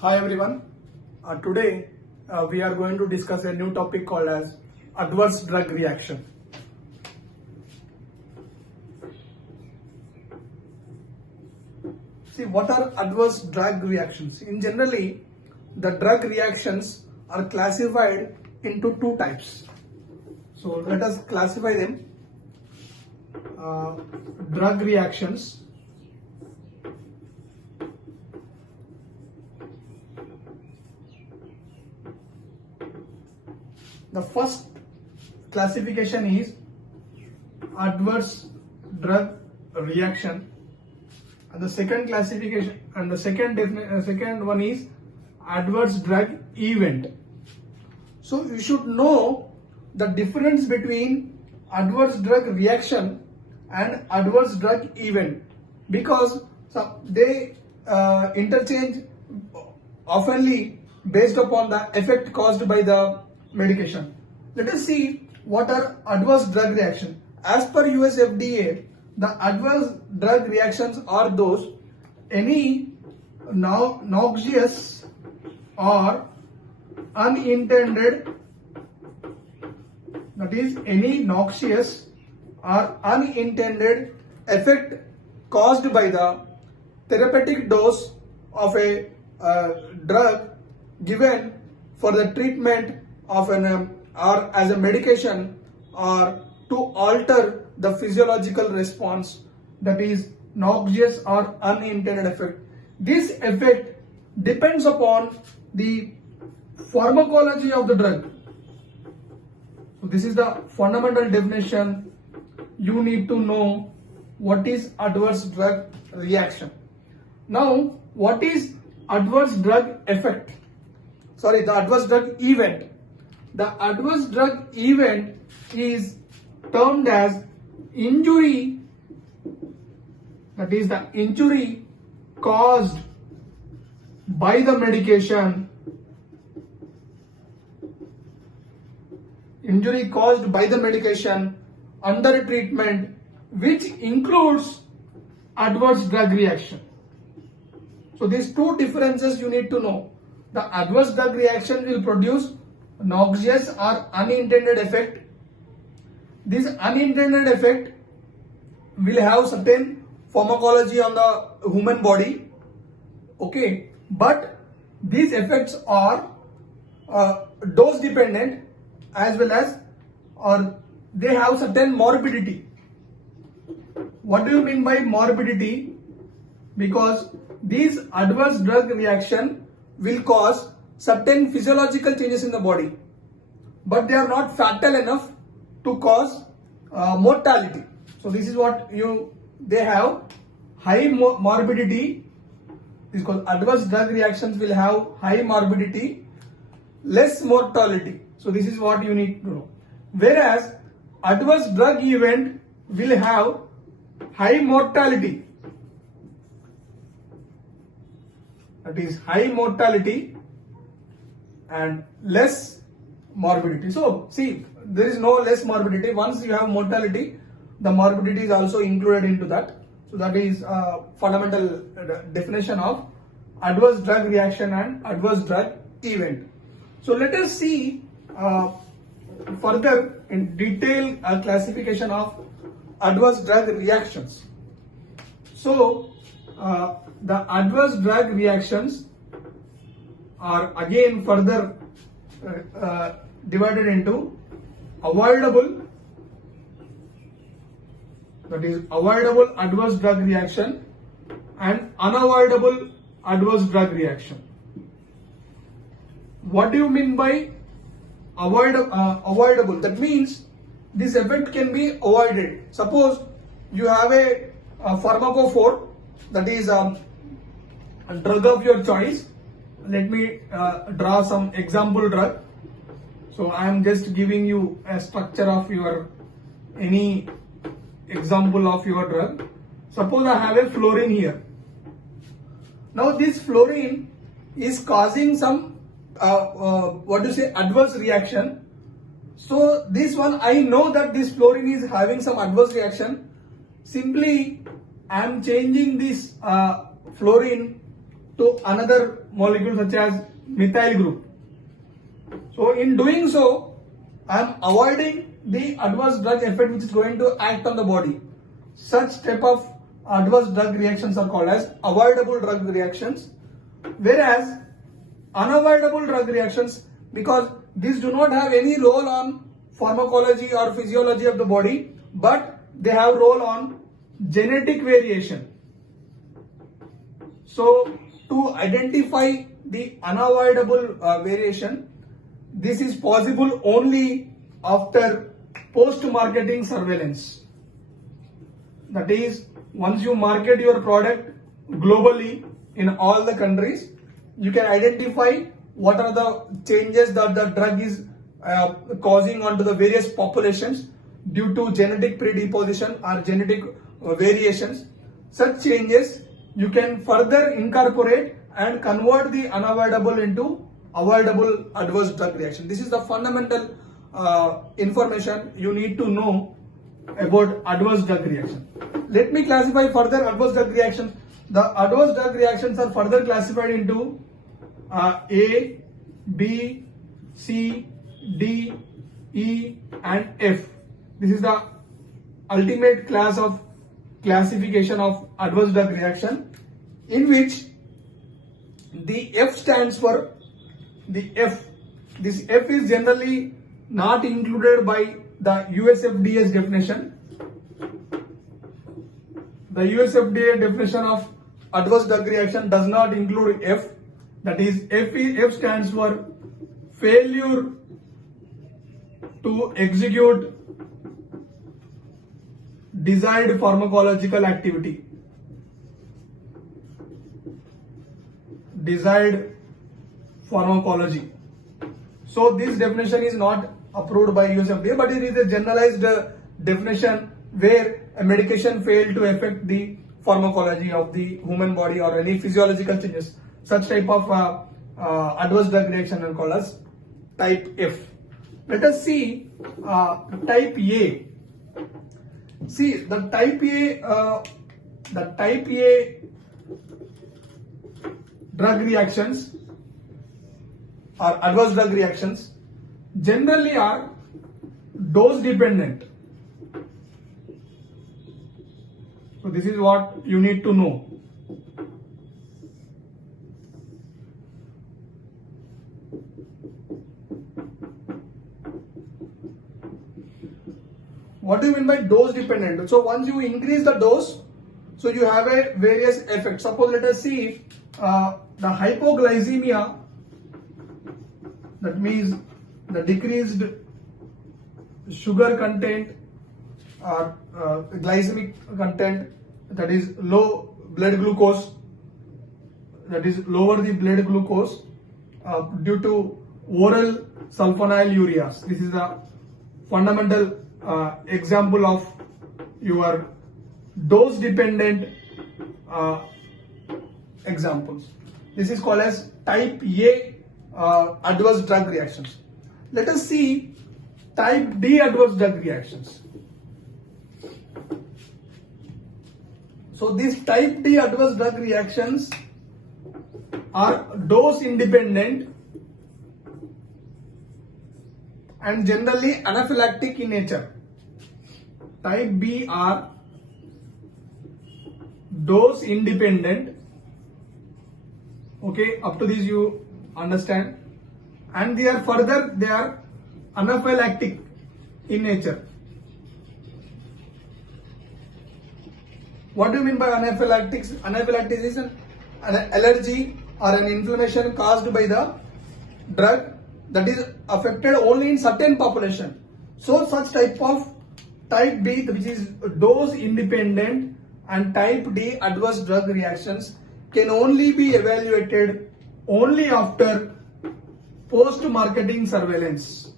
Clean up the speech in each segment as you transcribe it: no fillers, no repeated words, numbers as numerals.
Hi everyone. Today we are going to discuss a new topic called as adverse drug reaction. See, what are adverse drug reactions? In generally, the drug reactions are classified into two types. So let us classify them. Drug reactions. The first classification is adverse drug reaction, and the second classification and the second one is adverse drug event. So you should know the difference between adverse drug reaction and adverse drug event, because they interchange oftenly based upon the effect caused by the medication. Let us see what are adverse drug reaction. As per US FDA, the adverse drug reactions are those any noxious or unintended, that is any noxious or unintended effect caused by the therapeutic dose of a drug given for the treatment of an or as a medication, or to alter the physiological response, that is noxious or unintended effect. This effect depends upon the pharmacology of the drug. So this is the fundamental definition. You need to know what is adverse drug reaction. Now, what is adverse drug effect? Sorry, the adverse drug event. The adverse drug event is termed as injury, that is the injury caused by the medication, under treatment, which includes adverse drug reaction. So these two differences you need to know. The adverse drug reaction will produce noxious or unintended effect. This unintended effect will have certain pharmacology on the human body, okay, but these effects are dose dependent, as well as or they have certain morbidity. What do you mean by morbidity? Because these adverse drug reaction will cause certain physiological changes in the body, but they are not fatal enough to cause mortality. So this is what they have high morbidity. This is called adverse drug reactions will have high morbidity, less mortality. So this is what you need to know. Whereas adverse drug event will have high mortality, that is high mortality and less morbidity. So see, there is no less morbidity. Once you have mortality, the morbidity is also included into that. So that is fundamental definition of adverse drug reaction and adverse drug event. So let us see further in detail classification of adverse drug reactions. So the adverse drug reactions are again further divided into avoidable, that is avoidable adverse drug reaction, and unavoidable adverse drug reaction. What do you mean by avoidable? That means this event can be avoided. Suppose you have a pharmacophore, that is a drug of your choice. Let me draw some example drug. So I am just giving you a structure of your any example of your drug. Suppose I have a fluorine here. Now this fluorine is causing some adverse reaction. So this one, I know that this fluorine is having some adverse reaction. Simply I am changing this fluorine to another molecule such as methyl group. So in doing so, I am avoiding the adverse drug effect which is going to act on the body. Such type of adverse drug reactions are called as avoidable drug reactions, whereas unavoidable drug reactions, because these do not have any role on pharmacology or physiology of the body, but they have role on genetic variation. So to identify the unavoidable variation, this is possible only after post-marketing surveillance. That is, once you market your product globally in all the countries, you can identify what are the changes that the drug is causing onto the various populations due to genetic predisposition or genetic variations. Such changes you can further incorporate and convert the unavoidable into avoidable adverse drug reaction. This is the fundamental information you need to know about adverse drug reaction. Let me classify further adverse drug reactions. The adverse drug reactions are further classified into A, B, C, D, E and F. This is the ultimate class of classification of adverse drug reaction, in which the F stands for the F. This F is generally not included by the USFDA's definition. The USFDA definition of adverse drug reaction does not include F. That is, F stands for failure to execute desired pharmacological activity. Desired pharmacology. So this definition is not approved by USFDA, but it is a generalized definition where a medication failed to affect the pharmacology of the human body or any physiological changes. Such type of adverse drug reaction are called as type F. Let us see type A. See, the type A drug reactions or adverse drug reactions generally are dose dependent. So this is what you need to know. What do you mean by dose dependent? So once you increase the dose, so you have a various effects. Suppose let us see the hypoglycemia, that means the decreased sugar content or glycemic content, that is low blood glucose, that is lower the blood glucose due to oral sulfonylureas. This is the fundamental example of your dose dependent examples. This is called as type A adverse drug reactions. Let us see type D adverse drug reactions. So these type D adverse drug reactions are dose independent and generally anaphylactic in nature. Type B are dose independent. Okay, up to this you understand, and they are anaphylactic in nature. What do you mean by anaphylactics? Anaphylactic is an allergy or an inflammation caused by the drug that is affected only in certain population. So such type of type B, which is dose independent, and type D adverse drug reactions can only be evaluated only after post-marketing surveillance.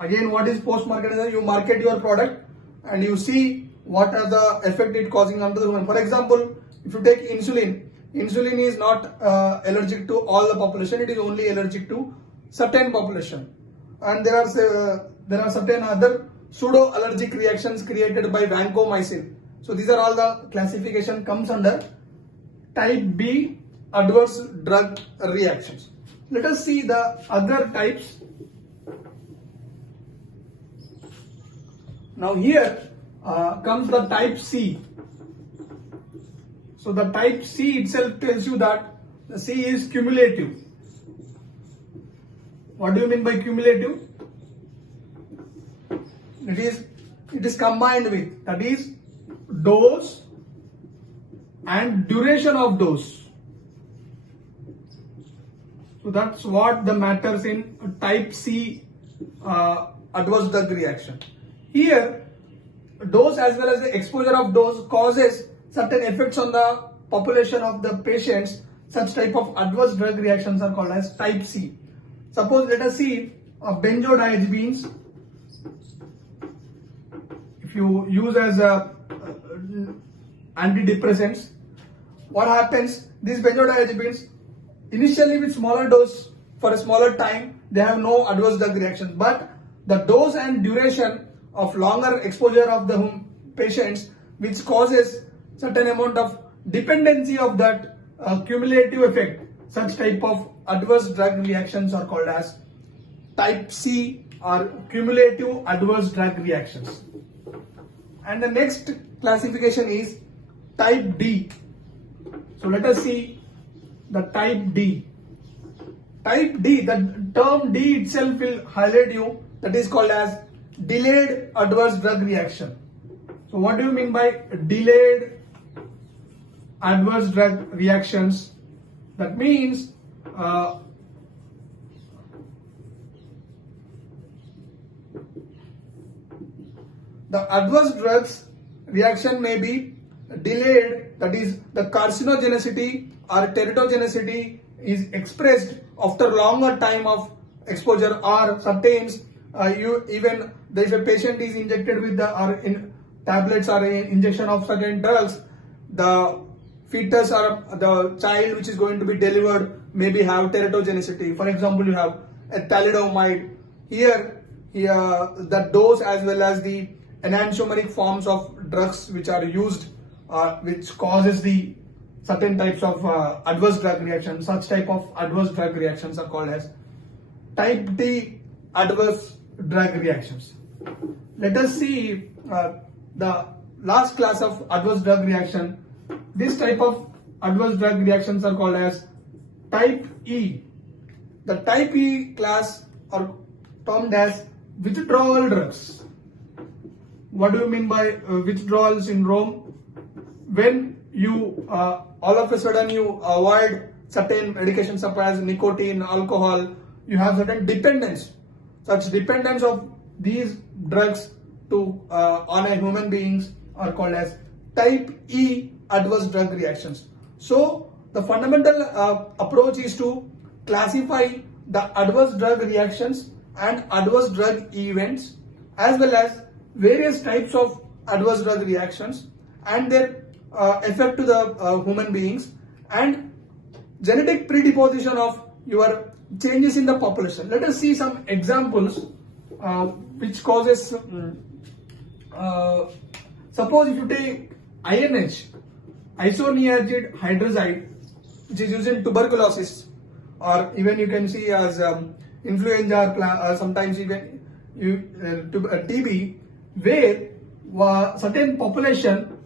Again, what is post-marketing? You market your product and you see what are the effect it causing onto the human. For example, if you take insulin, insulin is not allergic to all the population, it is only allergic to certain population. and there are certain other pseudo allergic reactions created by vancomycin. So these are all the classification comes under type B adverse drug reactions. Let us see the other types. Now here comes the type C. So the type C itself tells you that the C is cumulative. What do you mean by cumulative? It is combined with, that is, dose and duration of dose. So that's what the matters in type C adverse drug reaction. Here, dose as well as the exposure of dose causes certain effects on the population of the patients. Such type of adverse drug reactions are called as type C. Suppose let us see benzodiazepines. If you use as antidepressants, what happens? These benzodiazepines initially with smaller dose for a smaller time they have no adverse drug reactions, but the dose and duration of longer exposure of the patients, which causes certain amount of dependency of that cumulative effect, such type of adverse drug reactions are called as type C or cumulative adverse drug reactions. And the next classification is type D. So let us see the type D. Type D, the term D itself will highlight you, that is called as delayed adverse drug reaction. So what do you mean by delayed adverse drug reactions? That means the adverse drugs reaction may be delayed, that is the carcinogenicity or teratogenicity is expressed after longer time of exposure, or sometimes even if a patient is injected with the or in tablets or injection of certain drugs, the fetus or the child which is going to be delivered maybe have teratogenicity. For example, you have a thalidomide. Here the dose as well as the enantiomeric forms of drugs which are used, which causes the certain types of adverse drug reactions. Such type of adverse drug reactions are called as type D adverse drug reactions. Let us see the last class of adverse drug reaction. This type of adverse drug reactions are called as type E. The type E class are termed as withdrawal drugs. What do you mean by withdrawal syndrome? When you all of a sudden you avoid certain medications such as nicotine, alcohol, you have certain dependence. Such dependence of these drugs to on a human beings are called as type E adverse drug reactions. So the fundamental approach is to classify the adverse drug reactions and adverse drug events, as well as various types of adverse drug reactions and their effect to the human beings, and genetic predisposition of your changes in the population. Let us see some examples which causes. Suppose if you take INH, isoniazid hydrazide, which is used in tuberculosis, or even you can see as influenza, or sometimes even TB, where certain population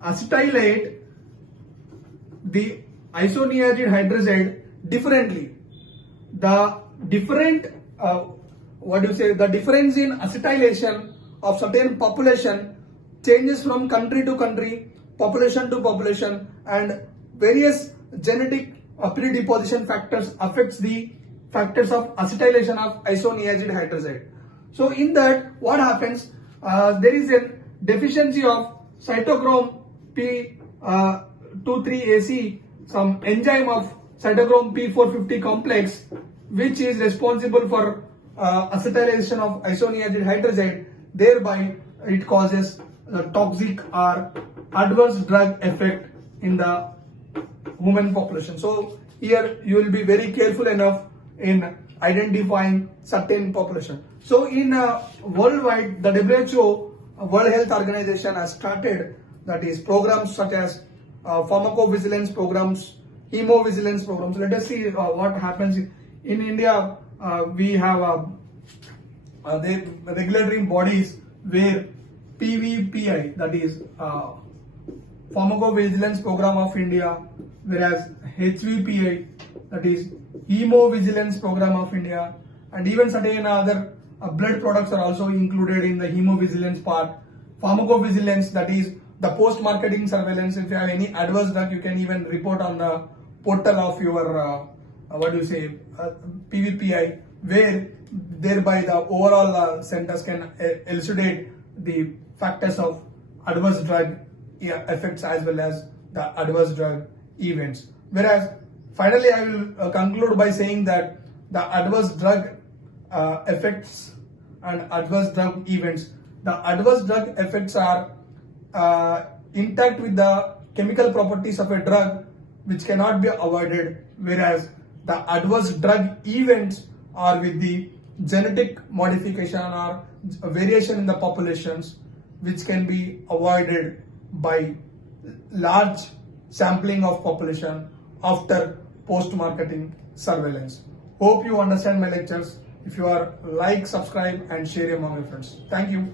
acetylate the isoniazid hydrazide differently. The different the difference in acetylation of certain population changes from country to country, population to population, and various genetic predisposition factors affects the factors of acetylation of isoniazid hydrazide. So in that, what happens? There is a deficiency of cytochrome P23AC, some enzyme of cytochrome P450 complex, which is responsible for acetylation of isoniazid hydrazide. Thereby, it causes a toxic or adverse drug effect in the human population. So here you will be very careful enough in identifying certain population. So in worldwide, the WHO, World Health Organization, has started, that is, programs such as pharmacovigilance programs, hemovigilance programs. Let us see what happens in India. We have the regulatory bodies where PVPI, that is Pharmacovigilance Program of India, whereas HVPI, that is Hemovigilance Program of India, and even certain other blood products are also included in the hemovigilance part. Pharmacovigilance, that is the post-marketing surveillance. If you have any adverse drug, you can even report on the portal of your PVPI, where thereby the overall centers can elucidate the factors of adverse drug effects as well as the adverse drug events. Whereas finally I will conclude by saying that the adverse drug effects and adverse drug events. The adverse drug effects are intact with the chemical properties of a drug which cannot be avoided, whereas the adverse drug events are with the genetic modification or variation in the populations which can be avoided by large sampling of population after post-marketing surveillance. Hope you understand my lectures. If you are, like, subscribe and share among your friends. Thank you.